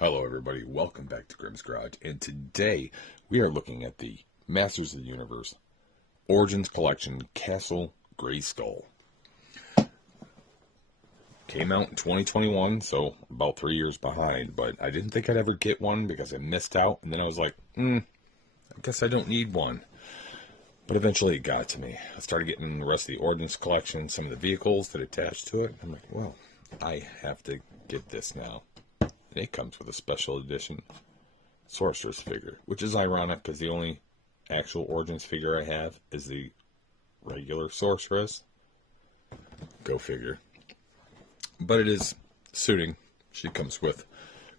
Hello everybody, welcome back to Grimm's Garage, and today we are looking at the Masters of the Universe Origins Collection Castle Greyskull. Came out in 2021, so about 3 years behind, but I didn't think I'd ever get one because I missed out, and then I was like, I guess I don't need one. But eventually it got to me. I started getting the rest of the Origins Collection, some of the vehicles that attached to it. I'm like, well, I have to get this now. And it comes with a special edition Sorceress figure, which is ironic because the only actual Origins figure I have is the regular Sorceress. Go figure. But it is suiting. She comes with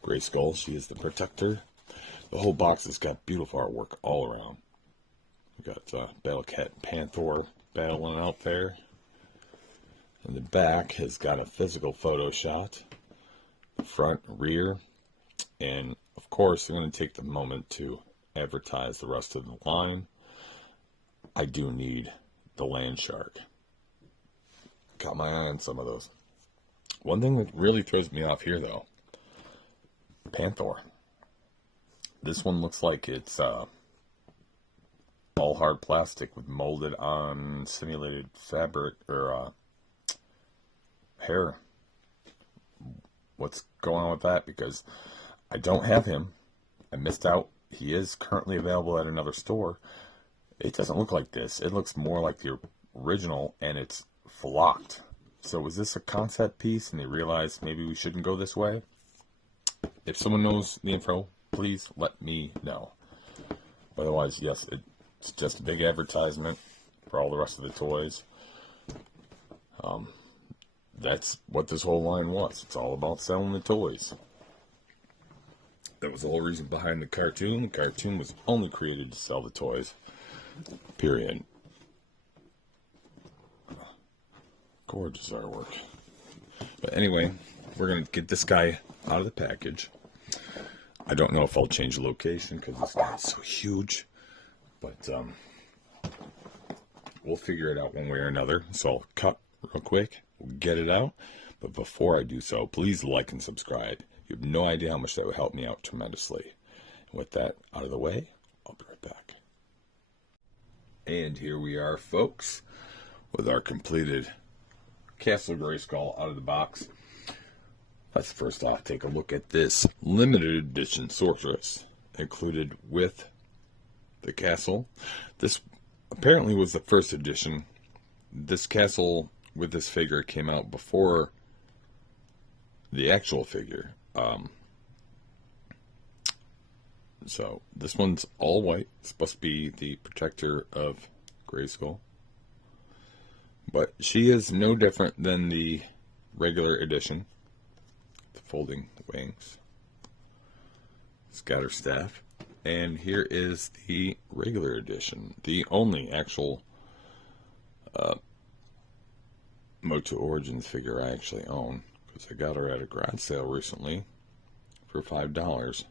Greyskull. She is the protector. The whole box has got beautiful artwork all around. We got Battle Cat and Panther battling out there. And the back has got a physical photo shot. Front, rear, and of course I'm going to take the moment to advertise the rest of the line. I do need the land shark. Got my eye on some of those. One thing that really throws me off here though, Panther. This one looks like it's all hard plastic with molded on simulated fabric or hair. What's going on with that? Because I don't have him. I missed out. He is currently available at another store. It doesn't look like this. It looks more like the original, and it's flocked. So was this a concept piece and they realized maybe we shouldn't go this way? If someone knows the info, please let me know. Otherwise, yes, it's just a big advertisement for all the rest of the toys. That's what this whole line was. It's all about selling the toys. That was the whole reason behind the cartoon. The cartoon was only created to sell the toys. Period. Gorgeous artwork. But anyway, we're going to get this guy out of the package. I don't know if I'll change the location because this guy's so huge. But we'll figure it out one way or another. So I'll cut real quick. We'll get it out, but before I do so, please like and subscribe. You have no idea how much that would help me out tremendously. And with that out of the way, I'll be right back. And here we are, folks, with our completed Castle Greyskull out of the box. Let's first off take a look at this limited edition Sorceress included with the castle. This apparently was the first edition. This castle with this figure came out before the actual figure. So this one's all white. It's supposed to be the protector of Greyskull. But she is no different than the regular edition. The folding wings. It's got her staff. And here is the regular edition. The only actual MOTU Origins figure I actually own, because I got her at a garage sale recently for $5.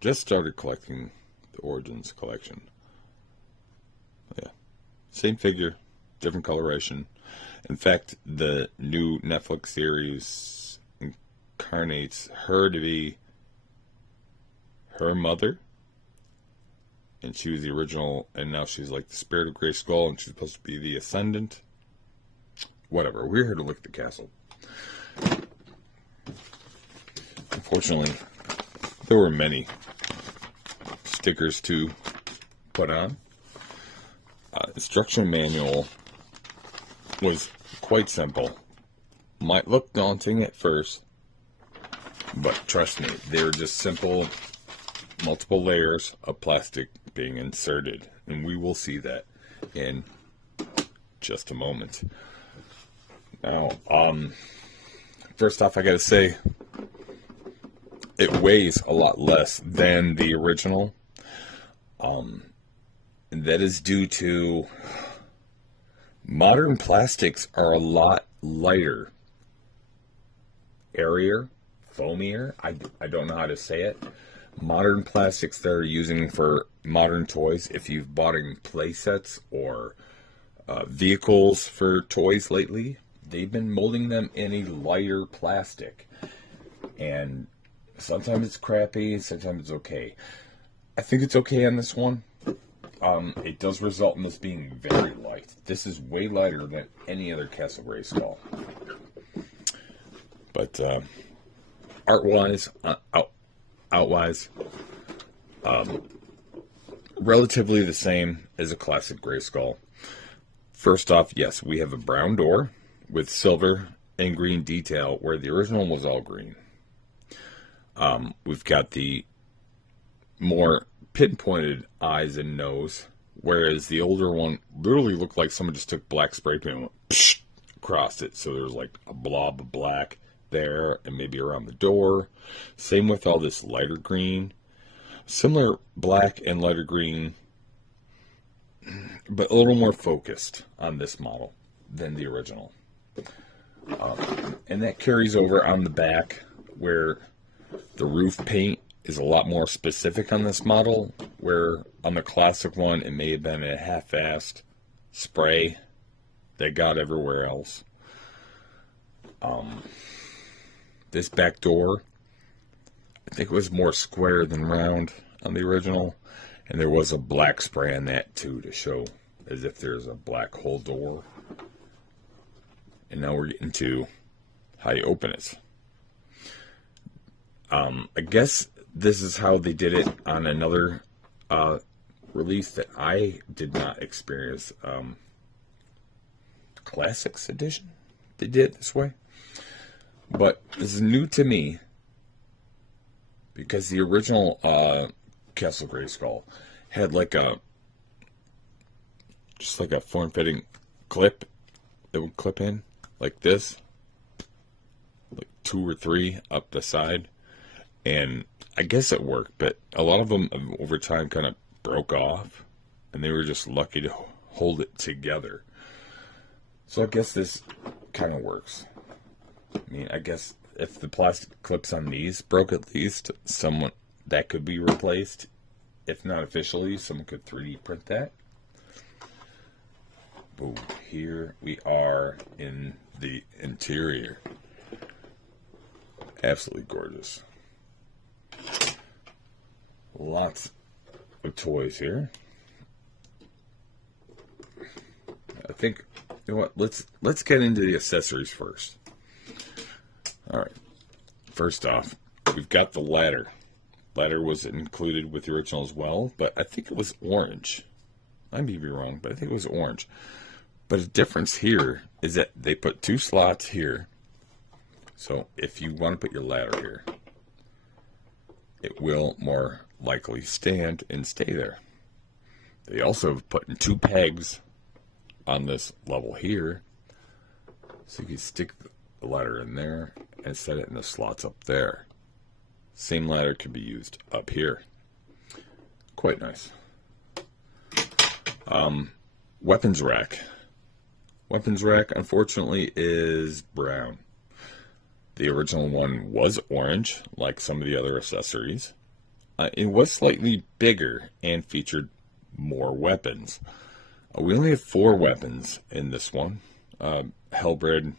Just started collecting the Origins collection. Yeah, same figure, different coloration. In fact, the new Netflix series incarnates her to be her mother, and she was the original, and now she's like the spirit of Greyskull, and she's supposed to be the ascendant. Whatever, we're here to look at the castle. Unfortunately, there were many stickers to put on. Instruction manual was quite simple. Might look daunting at first, but trust me, they were just simple, multiple layers of plastic being inserted, and we will see that in just a moment. Now, first off, I gotta say, it weighs a lot less than the original. And that is due to modern plastics are a lot lighter, airier, foamier. I don't know how to say it. Modern plastics they're using for modern toys, if you've bought in play sets or vehicles for toys lately, they've been molding them in a lighter plastic. And Sometimes it's crappy, sometimes it's okay. I think it's okay on this one. It does result in this being very light. This is way lighter than any other Castle Greyskull. But art-wise, out-wise, relatively the same as a classic Greyskull. First off, yes, we have a brown door with silver and green detail, where the original was all green. We've got the more pinpointed eyes and nose, whereas the older one literally looked like someone just took black spray paint and went psh, across it. So there's like a blob of black there and maybe around the door. Same with all this lighter green. Similar black and lighter green, but a little more focused on this model than the original. And that carries over on the back, where the roof paint is a lot more specific on this model, where on the classic one, it may have been a half-assed spray that got everywhere else. This back door, I think it was more square than round on the original, and there was a black spray on that too to show as if there's a black hole door. And now we're getting to how you open it. I guess this is how they did it on another release that I did not experience. Classics Edition, they did it this way. But this is new to me, because the original Castle Greyskull had like just like a form-fitting clip that would clip in like this, like 2 or 3 up the side, and I guess it worked, but a lot of them over time kind of broke off, and they were just lucky to hold it together. So I guess this kind of works. I mean, I guess if the plastic clips on these broke, at least someone that could be replaced. If not officially, someone could 3D print that. Boom. Here we are in the interior. Absolutely gorgeous. Lots of toys here. I think, you know what, let's get into the accessories first. Alright. First off, we've got the ladder. Ladder was included with the original as well, but I think it was orange. I may be wrong, but I think it was orange. But the difference here is that they put 2 slots here. So if you want to put your ladder here, it will more likely stand and stay there. They also have put in 2 pegs on this level here, so you can stick the ladder in there and set it in the slots up there. Same ladder can be used up here. Quite nice. Weapons rack. Weapons rack, unfortunately, is brown. The original one was orange, like some of the other accessories. It was slightly bigger and featured more weapons. We only have 4 weapons in this one. Halberd,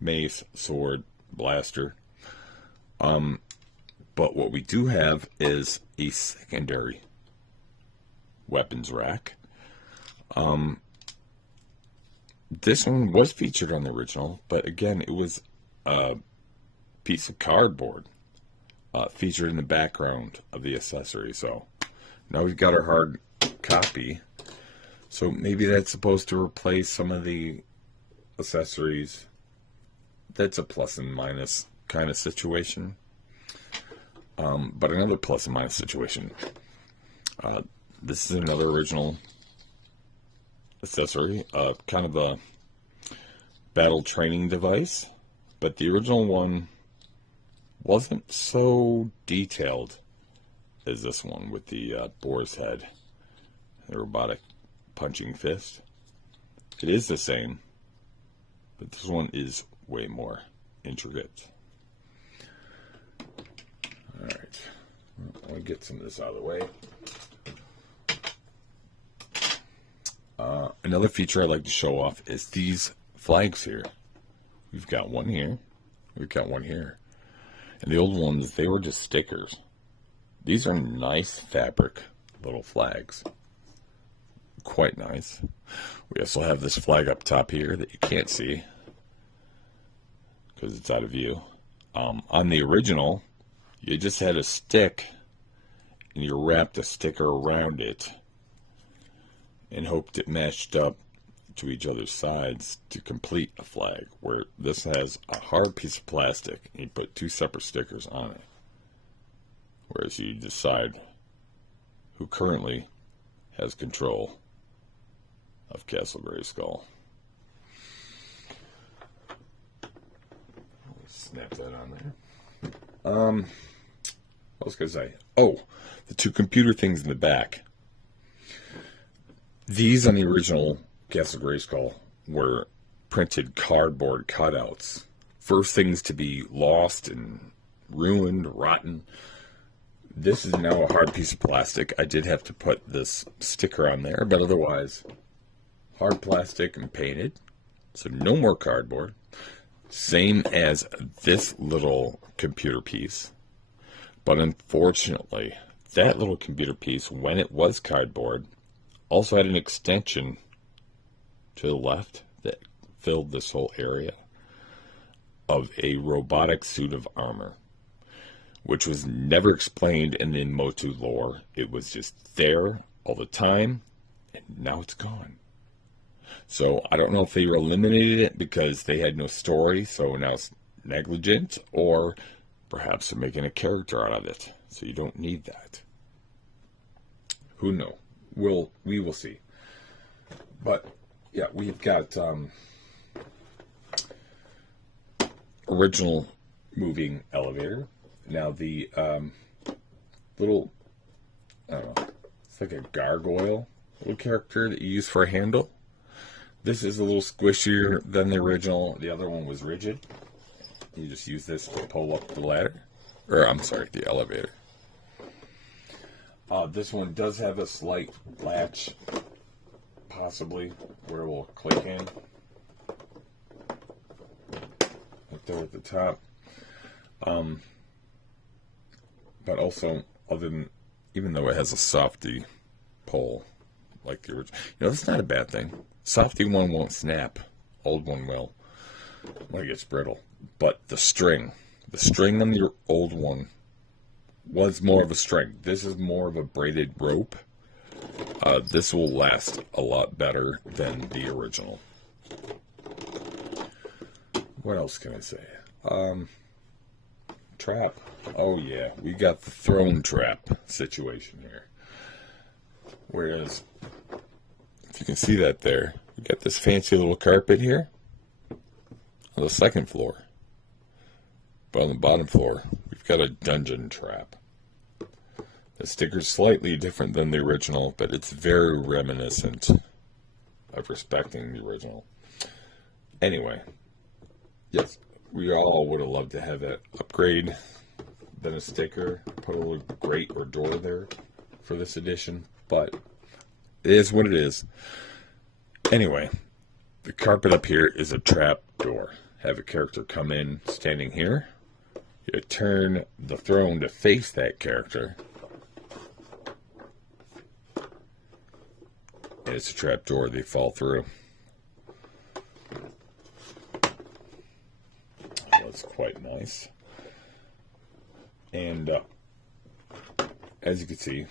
mace, sword, blaster. But what we do have is a secondary weapons rack. This one was featured on the original, but again, it was a piece of cardboard featured in the background of the accessory. So now we've got our hard copy. So maybe that's supposed to replace some of the accessories. That's a plus and minus kind of situation. But another plus and minus situation. This is another original accessory, kind of a battle training device, but the original one wasn't so detailed as this one with the boar's head, the robotic punching fist. It is the same, but this one is way more intricate. Alright, let me get some of this out of the way. Another feature I like to show off is these flags here. We've got one here. We've got one here. And the old ones, they were just stickers. These are nice fabric little flags. Quite nice. We also have this flag up top here that you can't see because it's out of view. On the original, you just had a stick and you wrapped a sticker around it and hoped it matched up to each other's sides to complete a flag, where this has a hard piece of plastic and you put two separate stickers on it, whereas you decide who currently has control of Castle Greyskull. Snap that on there. What was I going to say? Oh, the two computer things in the back. These on the original Castle Greyskull were printed cardboard cutouts. First things to be lost and ruined, rotten. This is now a hard piece of plastic. I did have to put this sticker on there, but otherwise, hard plastic and painted. So no more cardboard. Same as this little computer piece. But unfortunately, that little computer piece, when it was cardboard, also had an extension to the left that filled this whole area of a robotic suit of armor, which was never explained in the MOTU lore. It was just there all the time, and now it's gone. So I don't know if they eliminated it because they had no story, so now it's negligent, or perhaps they're making a character out of it, so you don't need that. Who knows? We will see. But yeah, we've got original moving elevator. Now the little, I don't know, it's like a gargoyle little character that you use for a handle. This is a little squishier than the original. The other one was rigid. You just use this to pull up the ladder. Or, I'm sorry, the elevator. This one does have a slight latch, possibly, where it will click in. Right there at the top. But also, even though it has a softy pull, like the original, that's not a bad thing. Softy one won't snap. Old one will when it gets brittle. But the string on the old one was more of a string. This is more of a braided rope. This will last a lot better than the original. What else can I say? Trap. Oh yeah, we got the throne trap situation here. Whereas, if you can see that there, we got this fancy little carpet here on the second floor. But on the bottom floor, we've got a dungeon trap. The sticker's slightly different than the original, but it's very reminiscent of respecting the original. Anyway, yes, we all would have loved to have that upgrade, then a sticker, put a little grate or door there for this edition, but it is what it is. Anyway, the carpet up here is a trap door. Have a character come in standing here. You turn the throne to face that character. And it's a trap door. They fall through. That's quite nice. And as you can see,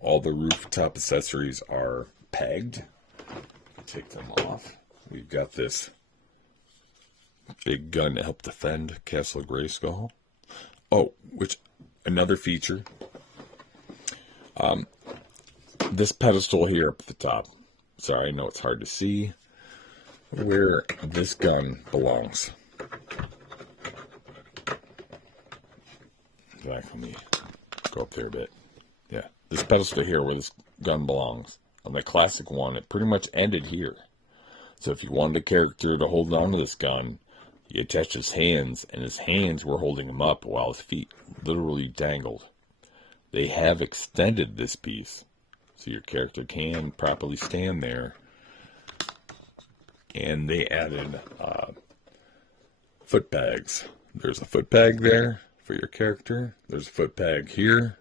all the rooftop accessories are pegged. Take them off. We've got this big gun to help defend Castle Greyskull. Oh, which another feature. This pedestal here up at the top. Sorry, I know it's hard to see where this gun belongs. In fact, let me go up there a bit. Yeah, this pedestal here where this gun belongs. On the classic one, it pretty much ended here. So if you wanted a character to hold on to this gun, you attached his hands, and his hands were holding him up while his feet literally dangled. They have extended this piece, so your character can properly stand there. And they added foot bags. There's a foot bag there for your character. There's a foot bag here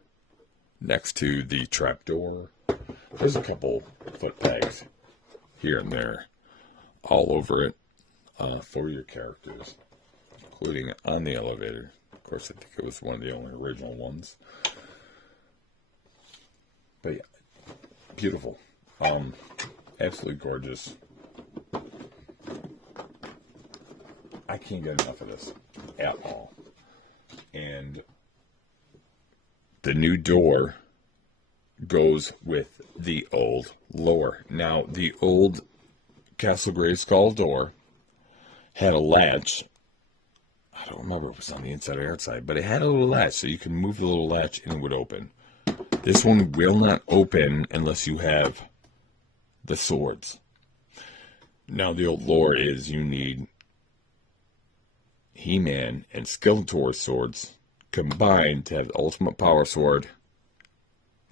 next to the trapdoor. There's a couple foot bags here and there all over it for your characters, including on the elevator. Of course, I think it was one of the only original ones. But yeah, beautiful. Absolutely gorgeous. I can't get enough of this at all. And the new door goes with the old lore. Now, the old Castle Greyskull door had a latch. I don't remember if it was on the inside or outside, but it had a little latch, so you can move the little latch and it would open. This one will not open unless you have the swords. Now, the old lore is you need He-Man and Skeletor swords combined to have the ultimate power sword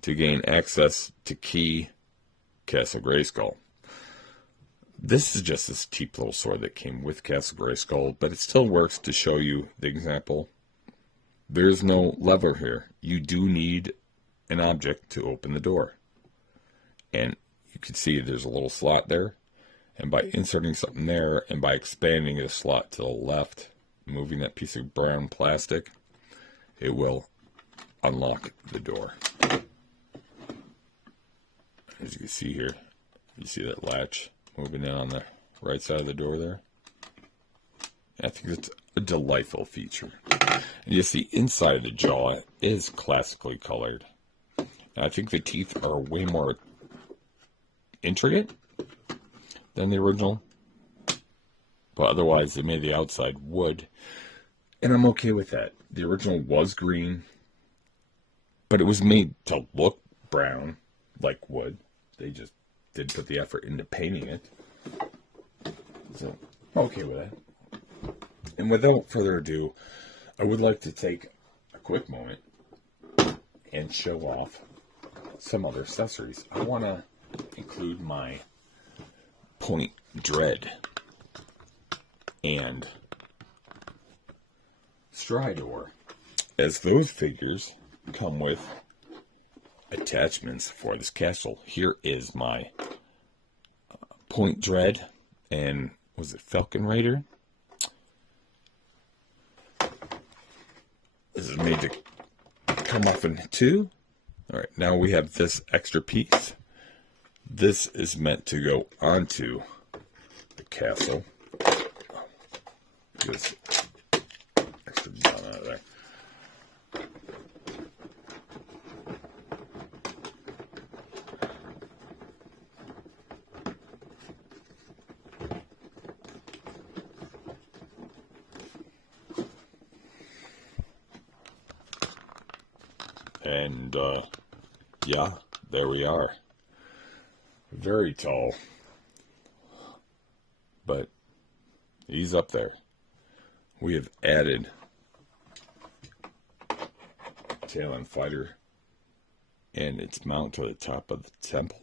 to gain access to key Castle Greyskull. This is just this cheap little sword that came with Castle Greyskull, but it still works to show you the example. There's no lever here. You do need an object to open the door. And you can see there's a little slot there. And by inserting something there and by expanding the slot to the left, moving that piece of brown plastic, it will unlock the door. As you can see here, you see that latch moving in on the right side of the door there. I think it's a delightful feature. And you see inside of the jaw is classically colored. And I think the teeth are way more intricate than the original. But otherwise, they made the outside wood. And I'm okay with that. The original was green, but it was made to look brown, like wood. They just didn't put the effort into painting it. So, I'm okay with that. And without further ado, I would like to take a quick moment and show off some other accessories. I want to include my Point Dread and Stridor, as those figures come with attachments for this castle. Here is my Point Dread and was it Falcon Raider? This is made to come off in two. Alright, now we have this extra piece. This is meant to go onto the castle. This extra down out of there. And, yeah, there we are. Very tall. But he's up there. We have added Talon Fighter and its mount to the top of the temple.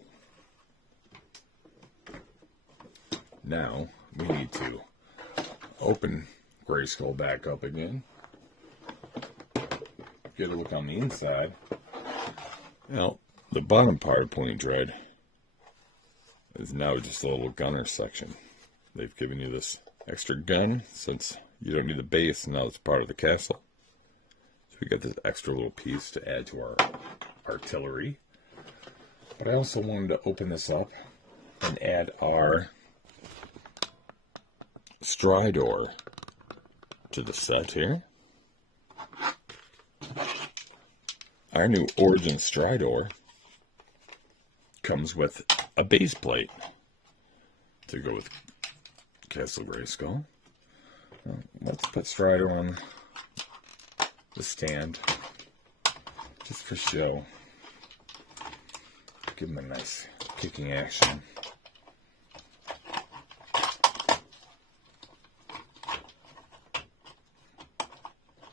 Now, we need to open Greyskull back up again. Get a look on the inside. Now, the bottom part of Point Dread is now just a little gunner section. They've given you this extra gun since you don't need the base, and now it's part of the castle. So we got this extra little piece to add to our artillery. But I also wanted to open this up and add our Stridor to the set here. Our new Origins Stridor comes with a base plate to go with Castle Greyskull. Let's put Stridor on the stand just for show. Give him a nice kicking action.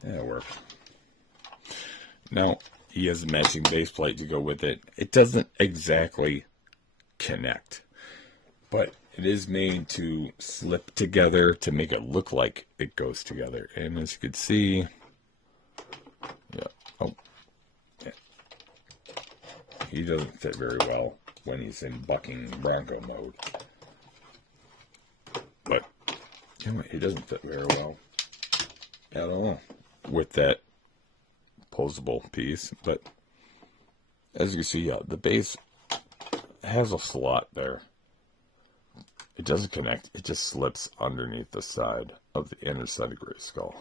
That'll work. Now, he has a matching base plate to go with it. It doesn't exactly connect, but It is made to slip together to make it look like it goes together. And as you can see, yeah, oh, yeah. He doesn't fit very well when he's in bucking bronco mode. But you know, he doesn't fit very well at all with that posable piece. But as you can see, yeah, the base has a slot there. It doesn't connect. It just slips underneath the side of the inner side of Greyskull.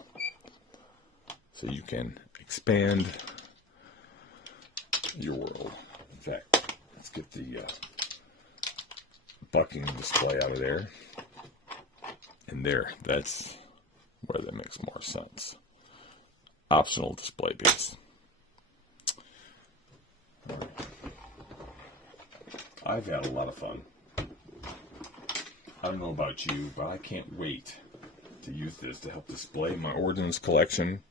So you can expand your world. In fact, let's get the bucking display out of there. And there, that's where that makes more sense. Optional display piece. All right. I've had a lot of fun. I don't know about you, but I can't wait to use this to help display my Origins collection.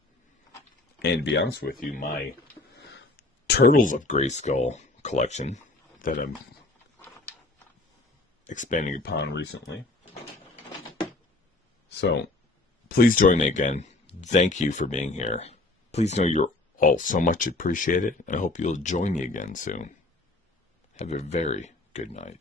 And to be honest with you, my Turtles of Greyskull collection that I'm expanding upon recently. So, please join me again. Thank you for being here. Please know you're all so much appreciated, and I hope you'll join me again soon. Have a very good night.